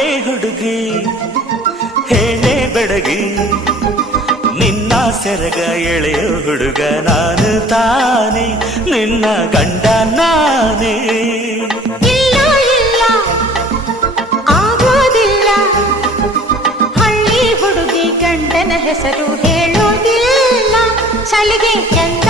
ಹಳ್ಳಿ ಹುಡುಗಿ ಹೇಳೆ ಬೆಡಗಿ ನಿನ್ನ ಸೆರಗ ಎಳೆಯ ಹುಡುಗ ನಾನು ತಾನೆ ನಿನ್ನ ಗಂಡ ನಾನೇ. ಇಲ್ಲ ಇಲ್ಲ ಆಗೋದಿಲ್ಲ, ಹಳ್ಳಿ ಹುಡುಗಿ ಗಂಡನ ಹೆಸರು ಹೇಳೋದಿಲ್ಲ, ಸಲಿಗೆ ಚಂದ